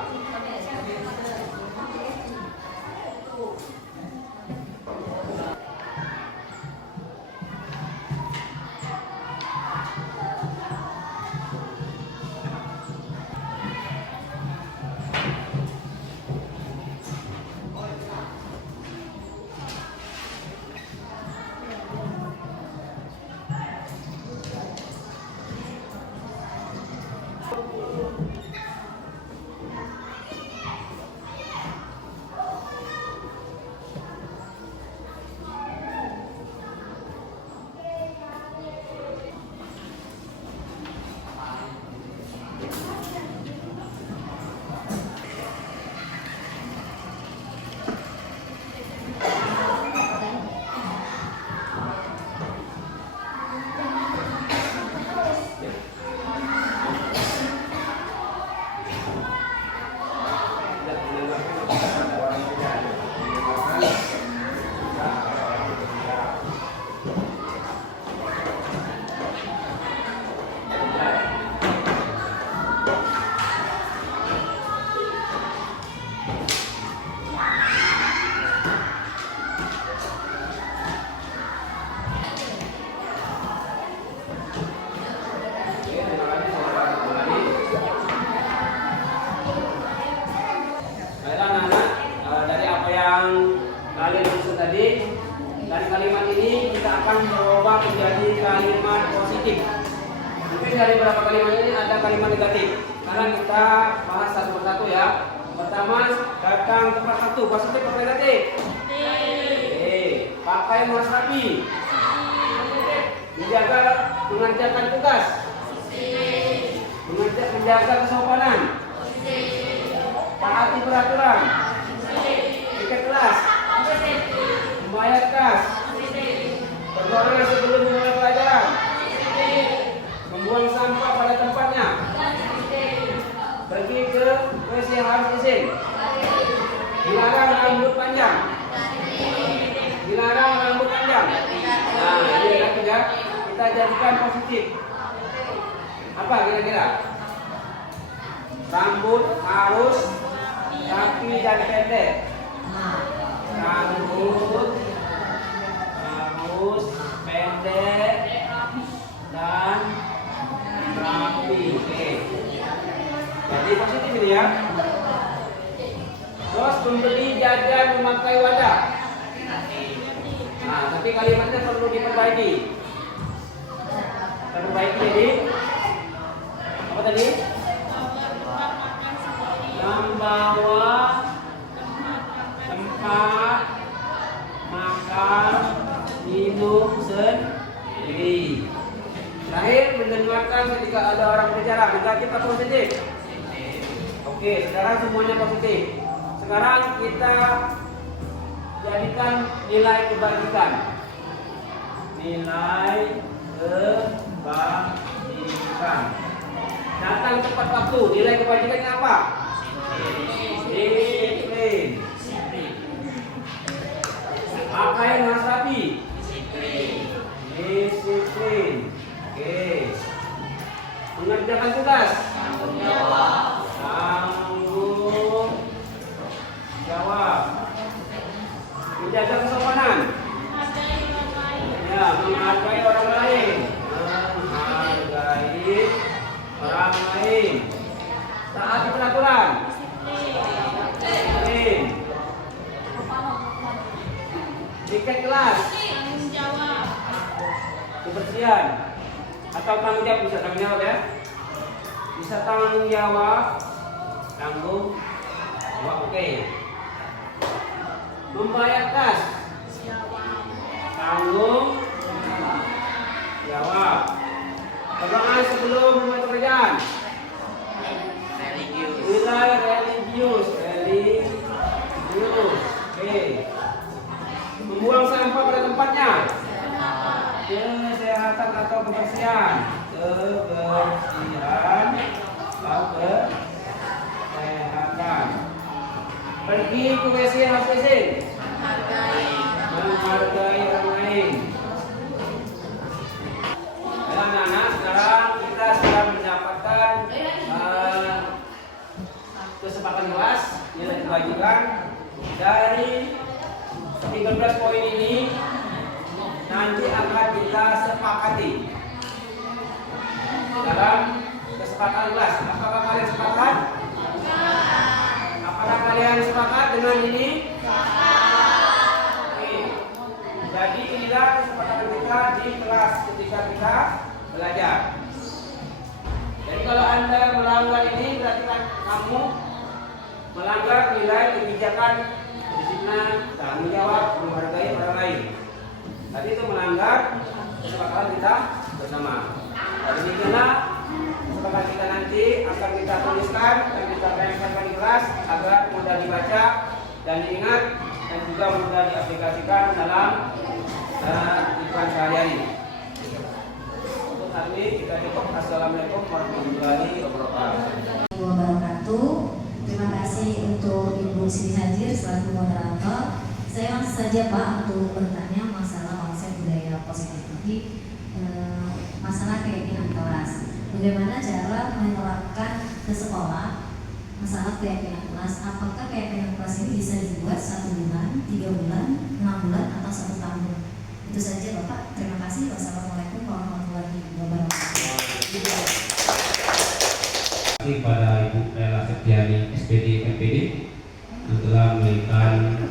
Kalimat ini kita akan merubah menjadi kalimat positif. Mungkin dari beberapa kalimat ini ada kalimat negatif. Sekarang kita bahas satu persatu ya. Pertama, datang tepat waktu. Positif atau negatif? Pakai mas rapi. Mengerjakan tugas. Menjaga kesopanan. Taati peraturan. Ikut kelas. Membayar kas. Berdoa sebelum memulai pelajaran. Membuang sampah pada tempatnya. Pergi ke WC harus izin. Dilarang rambut panjang. Dilarang rambut panjang. Nah, ini negatif ya. Kita jadikan positif. Apa kira-kira? Rambut harus rapi dan pendek. Rambut harus pendek dan rapi. Oke. Jadi positif ini ya. Terus pembeli jajan memakai wadah. Nah, tapi kalimatnya perlu diperbaiki. Perbaiki jadi apa tadi? Membawa tempat makan minum sendiri. Terakhir, mendengarkan ketika ada orang berbicara. Negatif atau positif? Oke, sekarang semuanya positif. Sekarang kita jadikan nilai kebajikan. Nilai kebajikan. Datang tepat waktu. Nilai kebajikannya apa? Disiplin. Pakaian harus rapi. Disiplin. Oke. Mengerjakan tugas. Tanggung kebersihan atau tanggung jawab, bisa tanggung jawab ya, bisa tanggung jawab, oke. Membayar kas, tanggung jawab. Berdoa sebelum memulai pekerjaan, nilai religius, oke. Membuang sampah pada tempatnya, kesehatan atau kebersihan, atau kesehatan. Pergi ke WC harus izin, menghargai orang lain. Ya, anak-anak, sekarang kita sudah mendapatkan kesepakatan kelas yang dibagikan dari 13 poin ini. Nanti akan kita sepakati dalam kesepakatan kelas. Apakah kalian sepakat? Apakah kalian sepakat dengan ini? Oke. Jadi inilah kesepakatan kita di kelas ketika kita belajar. Jadi kalau Anda melanggar ini berarti kan kamu melanggar nilai kebijakan disiplin, tanggung jawab, menghargai orang lain. Tadi itu melanggar kesepakatan kita bersama. Jadi demikianlah kesepakatan kita nanti akan kita tuliskan dan kita bayangkan di kelas agar mudah dibaca dan diingat dan juga mudah diaplikasikan dalam kehidupan sehari-hari. Untuk hari ini kita cukup. Assalamualaikum warahmatullahi wabarakatuh. Terima kasih untuk Ibu Siti Hajir selaku moderator. Saya langsung saja Pak untuk bertanya masalah konsep budaya positif tadi, masalah keyakinan kelas. Bagaimana cara menerapkan ke sekolah masalah keyakinan kelas? Apakah keyakinan kelas ini bisa dibuat 1 bulan, 3 bulan, 6 bulan, atau 1 tahun? Itu saja Bapak. Terima kasih. Wassalamualaikum warahmatullahi wabarakatuh. Terima kasih pada Ibu Ella Septiani SPD MPD yang telah memberikan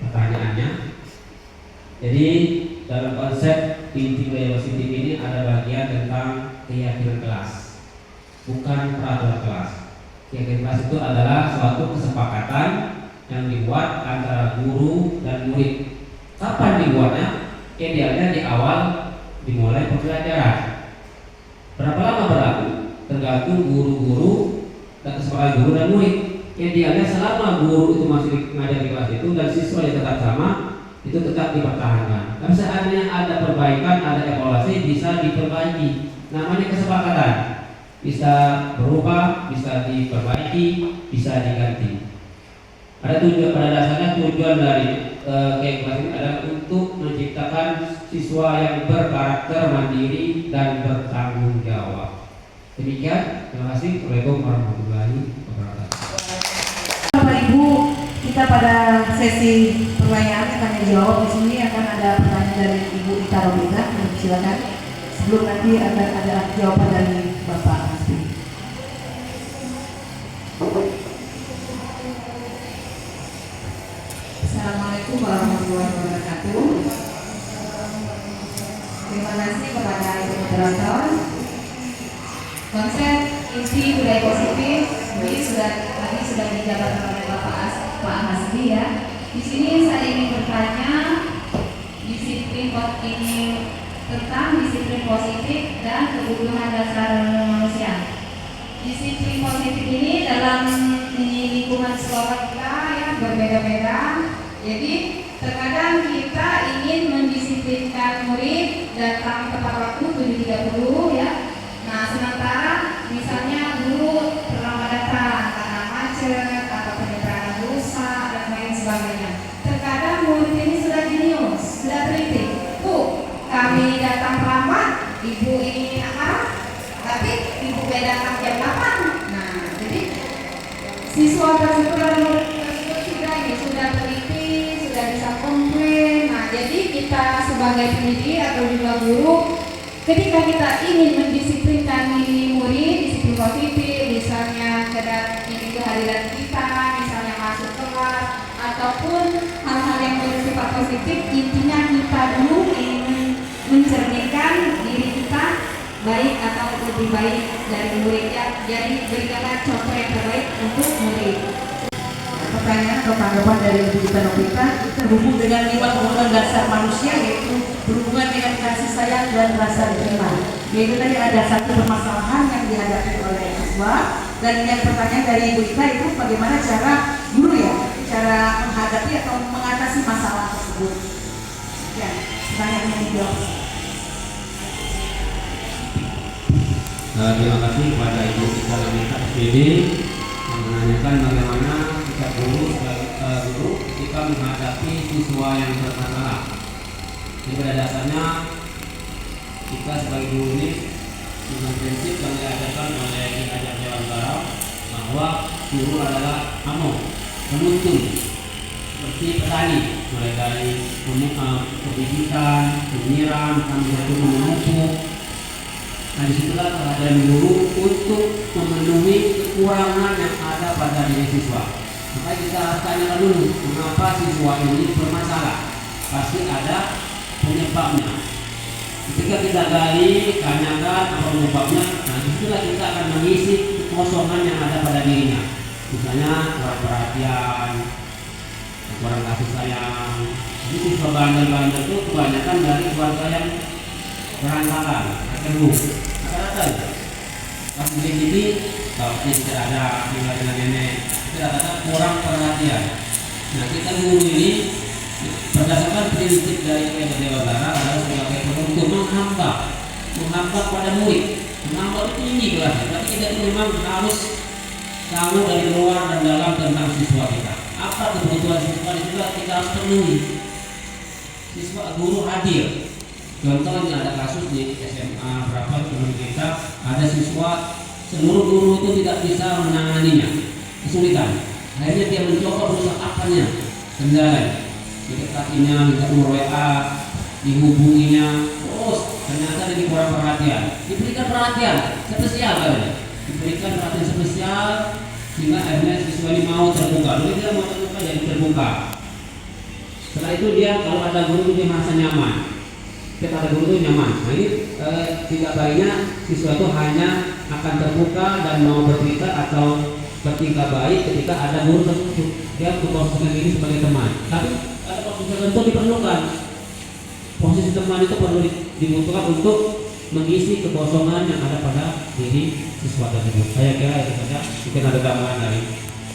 pertanyaannya. Jadi dalam konsep inti budaya positif ini ada bagian tentang keyakinan kelas, bukan peraturan kelas. Keyakinan kelas itu adalah suatu kesepakatan yang dibuat antara guru dan murid. Kapan dibuatnya? Idealnya di awal dimulai pembelajaran. Berapa lama berlaku? Tergantung guru-guru dan kesepakatan guru dan murid. Idealnya selama guru itu masih mengajar di kelas itu dan siswa yang tetap sama, itu tetap dipertahankan. Tapi seandainya ada perbaikan, ada evaluasi, bisa diperbaiki. Namanya kesepakatan. Bisa berubah, bisa diperbaiki, bisa diganti. Ada tujuan, pada dasarnya tujuan dari kelas ini adalah untuk menciptakan siswa yang berkarakter mandiri dan bertanggung jawab. Demikian, terima kasih. Assalamualaikum warahmatullahi wabarakatuh. Bapak Ibu, kita pada sesi pertanyaan tanya jawab. Di sini akan ada pertanyaan dari Ibu Ita Robina. Silakan. Sebelum nanti akan ada jawaban dari Bapak Aspi. Assalamualaikum warahmatullahi wabarakatuh. Terima kasih kepada Ibu moderator. Konsep inti budaya positif ini tadi sudah dijabarkan oleh Pak Hasbi ya. Di sini saya ingin bertanya tentang disiplin positif dan kebutuhan dasar manusia. Disiplin positif ini dalam lingkungan sekolah kita ya berbeda-beda. Jadi terkadang kita ingin mendisiplinkan murid datang tepat waktu 7.30 ya. Nah sementara misalnya guru terlambat datang karena macet atau penyeberangan rusak dan lain sebagainya. Terkadang murid ini sudah jenius, sudah teliti. Kami datang terlambat, ibu ini marah, tapi ibu datang jam 8. Nah jadi siswa tersebut dan murid tersebut sudah teliti, sudah bisa komplain. Nah jadi kita sebagai pendidik atau juga guru, ketika kita ingin mendisiplinkan murid, disiplin positif, misalnya ini kehadiran kita, misalnya masuk kelas, ataupun hal-hal yang bersifat positif, intinya kita dulu ingin mencerminkan diri kita baik atau lebih baik dari muridnya. Jadi berikanlah contoh yang terbaik untuk murid. Pertanyaan atau tanggapan dari Ibu Gita Novita terhubung dengan 5 kebutuhan dasar manusia, yaitu berhubungan dengan kasih sayang dan rasa terima. Yaitu tadi ada satu permasalahan yang dihadapi oleh siswa, dan yang pertanyaan dari Ibu Gita itu bagaimana cara guru ya, cara menghadapi atau mengatasi masalah tersebut. Ya, pertanyaannya dijawab. Terima kasih kepada Ibu Gita Novita SPD yang menanyakan bagaimana kita guru kita menghadapi siswa yang bermasalah. Jadi pada dasarnya kita sebagai guru ini dengan prinsip yang diajarkan oleh Ki Hajar Dewantara bahwa guru adalah penuntun seperti petani, mulai dari pendidikan, penyiram, sampai itu memupuk. Nah, disitulah kehadiran guru untuk memenuhi kekurangan yang ada pada diri siswa. Maka kita harus tanya dulu, mengapa siswa ini bermasalah? Pasti ada penyebabnya. Ketika kita gali, tanyakan apa penyebabnya, nah disitulah kita akan mengisi kekosongan yang ada pada dirinya. Misalnya kurang perhatian, kurang kasih sayang. Jadi siswa bandel-bandel itu kebanyakan dari keluarga yang berantakan, terus rata-rata pas begini bapaknya tidak ada, tinggal dengan nenek, tidak ada, kurang perhatian. Nah kita guru ini berdasarkan prinsip dari Ki Hajar Dewantara adalah sebagai penuntun, menghambat pada murid. Menghambat itu tinggi kelasnya, tapi kita itu memang harus tahu dari luar dan dalam tentang siswa kita. Apa kebutuhan siswa itu kita harus penuhi. Siswa guru hadir. Contohnya ada kasus di SMA berapa teman kita, ada siswa seluruh guru itu tidak bisa menanganinya, kesulitan. Akhirnya dia mencoba berusaha apanya, kendala, didekatinya, minta nomor WA, dihubunginya, terus ternyata dia kurang perhatian. Diberikan perhatian spesial kali, diberikan perhatian spesial sehingga akhirnya siswa ini mau terbuka. Lalu dia mau terbuka jadi terbuka. Setelah itu dia kalau ada guru dia merasa nyaman. Kita ada guru itu nyaman. Nah ini tidak baiknya siswa itu hanya akan terbuka dan mau bercerita atau bertingkah baik ketika ada guru tertentu. Dia memposisikan diri sebagai teman. Tapi ada posisi tertentu diperlukan. Posisi teman itu perlu dibutuhkan untuk mengisi kekosongan yang ada pada diri siswa tersebut. Saya kira itu saja. Mungkin ada tambahan dari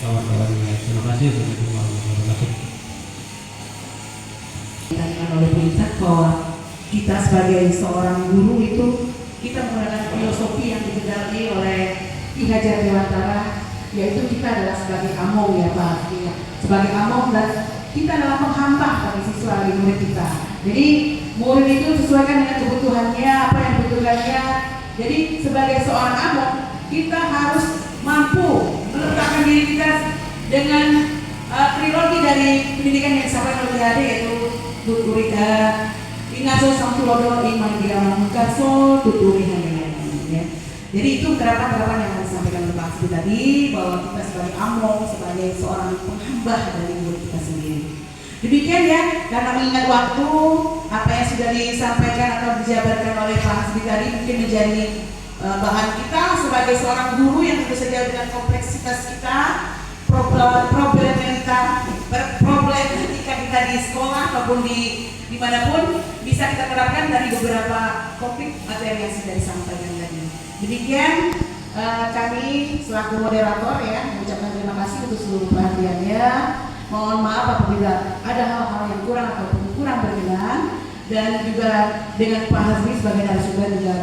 kawan-kawan yang lain. Terima kasih. Assalamualaikum warahmatullahi wabarakatuh. Ditanyakan oleh Pemirsa bahwa kita sebagai seorang guru itu kita menggunakan filosofi yang dipedali oleh Ki Hajar Dewantara, yaitu kita adalah sebagai among ya Pak, sebagai among, dan kita adalah penghamba bagi siswa, bagi murid kita. Jadi murid itu sesuaikan dengan kebutuhannya, apa yang dibutuhkannya. Jadi sebagai seorang among kita harus mampu meletakkan diri kita dengan trilogi dari pendidikan yang disampaikan oleh Ade, yaitu Tuturika Ingaso Samtulodo Iman Giramang Kaso Tuturi ya. Jadi itu terapan yang disampaikan oleh Pak Asbi tadi, bahwa kita sebagai among, sebagai seorang penghamba dari murid kita sendiri. Demikian ya, karena mengingat waktu, apa yang sudah disampaikan atau dijabarkan oleh Pak Asbi tadi mungkin menjadi bahan kita sebagai seorang guru yang tentu saja dengan kompleksitas kita, problematika kita di sekolah maupun dimanapun bisa kita terapkan dari beberapa topik materi yang sudah disampaikan tadi. Demikian kami selaku moderator ya mengucapkan terima kasih untuk seluruh perhatiannya. Mohon maaf apabila ada hal-hal yang kurang ataupun kurang berkenan, dan juga dengan Pak Hasbi sebagai narasumber juga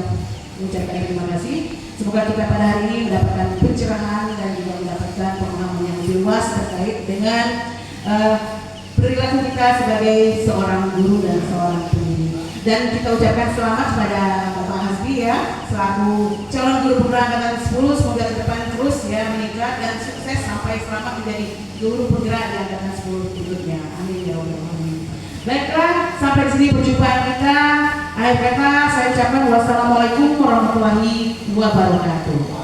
mengucapkan terima kasih. Semoga kita pada hari ini mendapatkan pencerahan dan juga mendapatkan pemahaman yang lebih luas terkait dengan perilaku kita sebagai seorang guru dan seorang pendidik. Dan kita ucapkan selamat kepada Bapak Hasbi ya, selaku calon guru penggerak angkatan 10. Semoga ke depan terus ya meningkat dan sukses sampai selamat menjadi guru penggerak di angkatan 10 berikutnya. Amin ya Allah. Baiklah, sampai di sini perjumpaan kita. Akhir kata saya ucapkan wassalamualaikum warahmatullahi wabarakatuh.